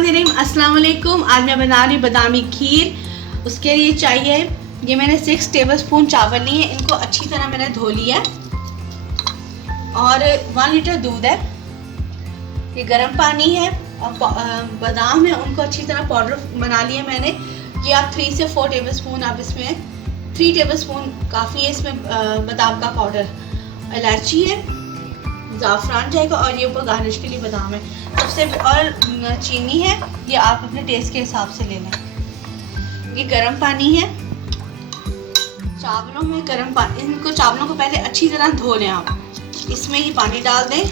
बिस्मिल्लाहिर्रहमानिर्रहीम। अस्सलाम वालेकुम। आज मैं बना रही हूँ बादामी खीर। उसके लिए चाहिए, ये मैंने 6 टेबलस्पून चावल लिए हैं। इनको अच्छी तरह मैंने धो लिया और 1 लीटर दूध है, ये गर्म पानी है और बादाम है, उनको अच्छी तरह पाउडर बना लिया मैंने। ये आप 3 से 4 टेबलस्पून, आप इसमें 3 टेबलस्पून काफ़ी है इसमें बादाम का पाउडर। इलायची है, ज़ाफ़रान जाएगा और ये ऊपर गार्निश के लिए बादाम है सबसे, और चीनी है, ये आप अपने टेस्ट के हिसाब से ले लें। ये गर्म पानी है, चावलों में गर्म पानी, इनको चावलों को पहले अच्छी तरह धो लें आप। इसमें ही पानी डाल दें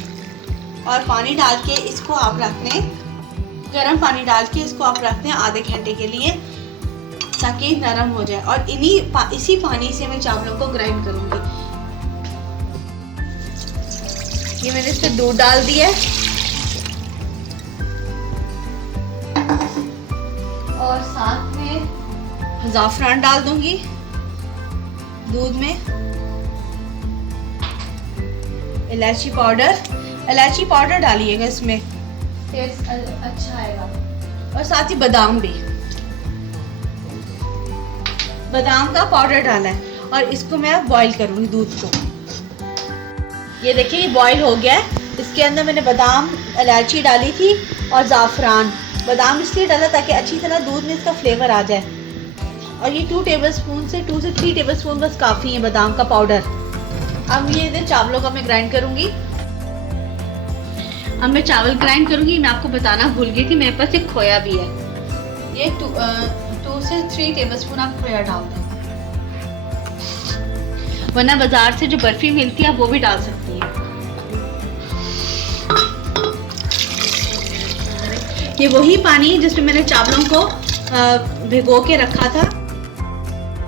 और पानी डाल के इसको आप रख दें, गर्म पानी डाल के इसको आप रख दें आधे घंटे के लिए ताकि नरम हो जाए। और इसी पानी से मैं चावलों को ग्राइंड करूँगी। ये मैंने इस पर दूध डाल दिया है और साथ में ज़ाफ़रान डाल दूंगी दूध में। इलायची पाउडर डालिएगा, इसमें टेस्ट अच्छा आएगा। और साथ ही बादाम भी, बादाम का पाउडर डाला है और इसको मैं बॉईल करूंगी दूध को। ये देखिए ये बॉईल हो गया है। इसके अंदर मैंने बादाम, इलायची डाली थी और ज़ाफ़रान। बादाम इसलिए डाला ताकि अच्छी तरह दूध में इसका फ्लेवर आ जाए। और ये 2 से 3 टेबलस्पून बस काफ़ी है बादाम का पाउडर। अब ये इधर चावलों का मैं ग्राइंड करूँगी। अब मैं चावल ग्राइंड करूँगी। मैं आपको बताना भूल गई थी, मेरे पास एक खोया भी है। ये 2 से 3 टेबलस्पून आप खोया डाल दें, वरना बाजार से जो बर्फी मिलती है आप वो भी डाल सकती हैं। ये वही पानी जिसमें मैंने चावलों को भिगो के रखा था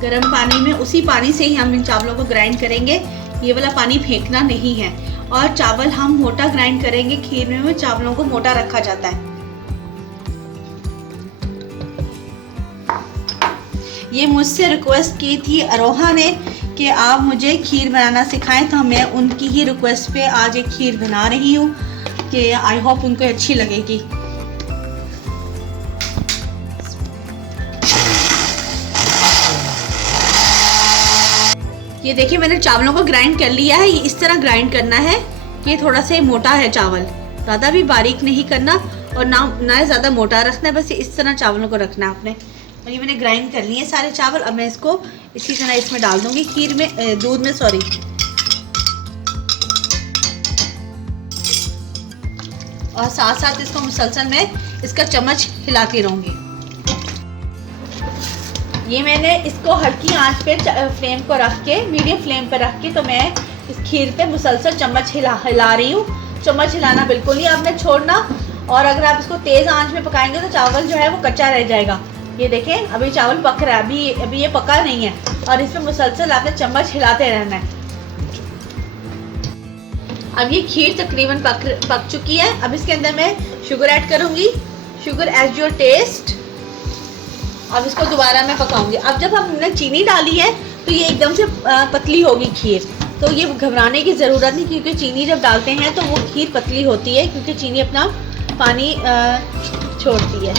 गर्म पानी में, उसी पानी से ही हम इन चावलों को ग्राइंड करेंगे। ये वाला पानी फेंकना नहीं है। और चावल हम मोटा ग्राइंड करेंगे, खीर में चावलों को मोटा रखा जाता है। ये मुझसे रिक्वेस्ट की थी अरोहा ने कि आप मुझे खीर बनाना सिखाएं, तो मैं उनकी ही रिक्वेस्ट पे आज एक खीर बना रही हूँ कि आई होप उनको अच्छी लगेगी। ये देखिए मैंने चावलों को ग्राइंड कर लिया है। ये इस तरह ग्राइंड करना है कि थोड़ा सा मोटा है चावल, ज़्यादा भी बारीक नहीं करना और ना ज़्यादा मोटा रखना है, बस इस तरह चावलों को रखना है आपने। और ये मैंने ग्राइंड कर लिए सारे चावल। अब मैं इसको इसी तरह इसमें डाल दूंगी खीर में, दूध में सॉरी। और साथ साथ इसको मुसलसल में इसका चम्मच हिलाती रहूंगी। ये मैंने इसको हल्की आंच पे फ्लेम को रख के, मीडियम फ्लेम पर रख के, तो मैं इस खीर पे मुसलसल चम्मच हिला रही हूँ। चम्मच हिलाना बिल्कुल नहीं आपने छोड़ना, और अगर आप इसको तेज़ आंच में पकाएंगे तो चावल जो है वो कच्चा रह जाएगा। ये देखें अभी चावल पक रहा है, अभी ये पका नहीं है, और इसमें मुसलसल आपने चम्मच हिलाते रहना है। अब ये खीर तकरीबन पक चुकी है। अब इसके अंदर मैं शुगर ऐड करूँगी, शुगर एज योर टेस्ट। अब इसको दोबारा मैं पकाऊंगी। अब जब हमने चीनी डाली है तो ये एकदम से पतली होगी खीर, तो ये घबराने की ज़रूरत नहीं, क्योंकि चीनी जब डालते हैं तो वो खीर पतली होती है, क्योंकि चीनी अपना पानी छोड़ती है।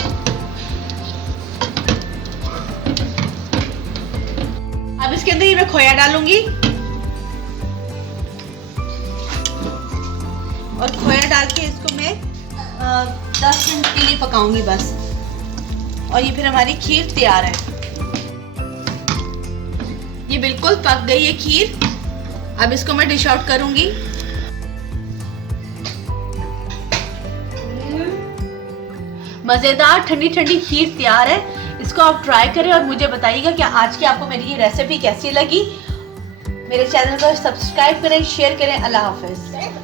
अब इसके अंदर ये मैं खोया डालूंगी और खोया डाल के इसको मैं 10 मिनट के लिए पकाऊंगी बस। और ये फिर हमारी खीर तैयार है। ये बिल्कुल पक गई है खीर। अब इसको मैं डिश आउट करूंगी। मज़ेदार ठंडी ठंडी खीर तैयार है। इसको आप ट्राई करें और मुझे बताइएगा कि आज की आपको मेरी ये रेसिपी कैसी लगी। मेरे चैनल को सब्सक्राइब करें, शेयर करें। अल्लाह हाफिज़।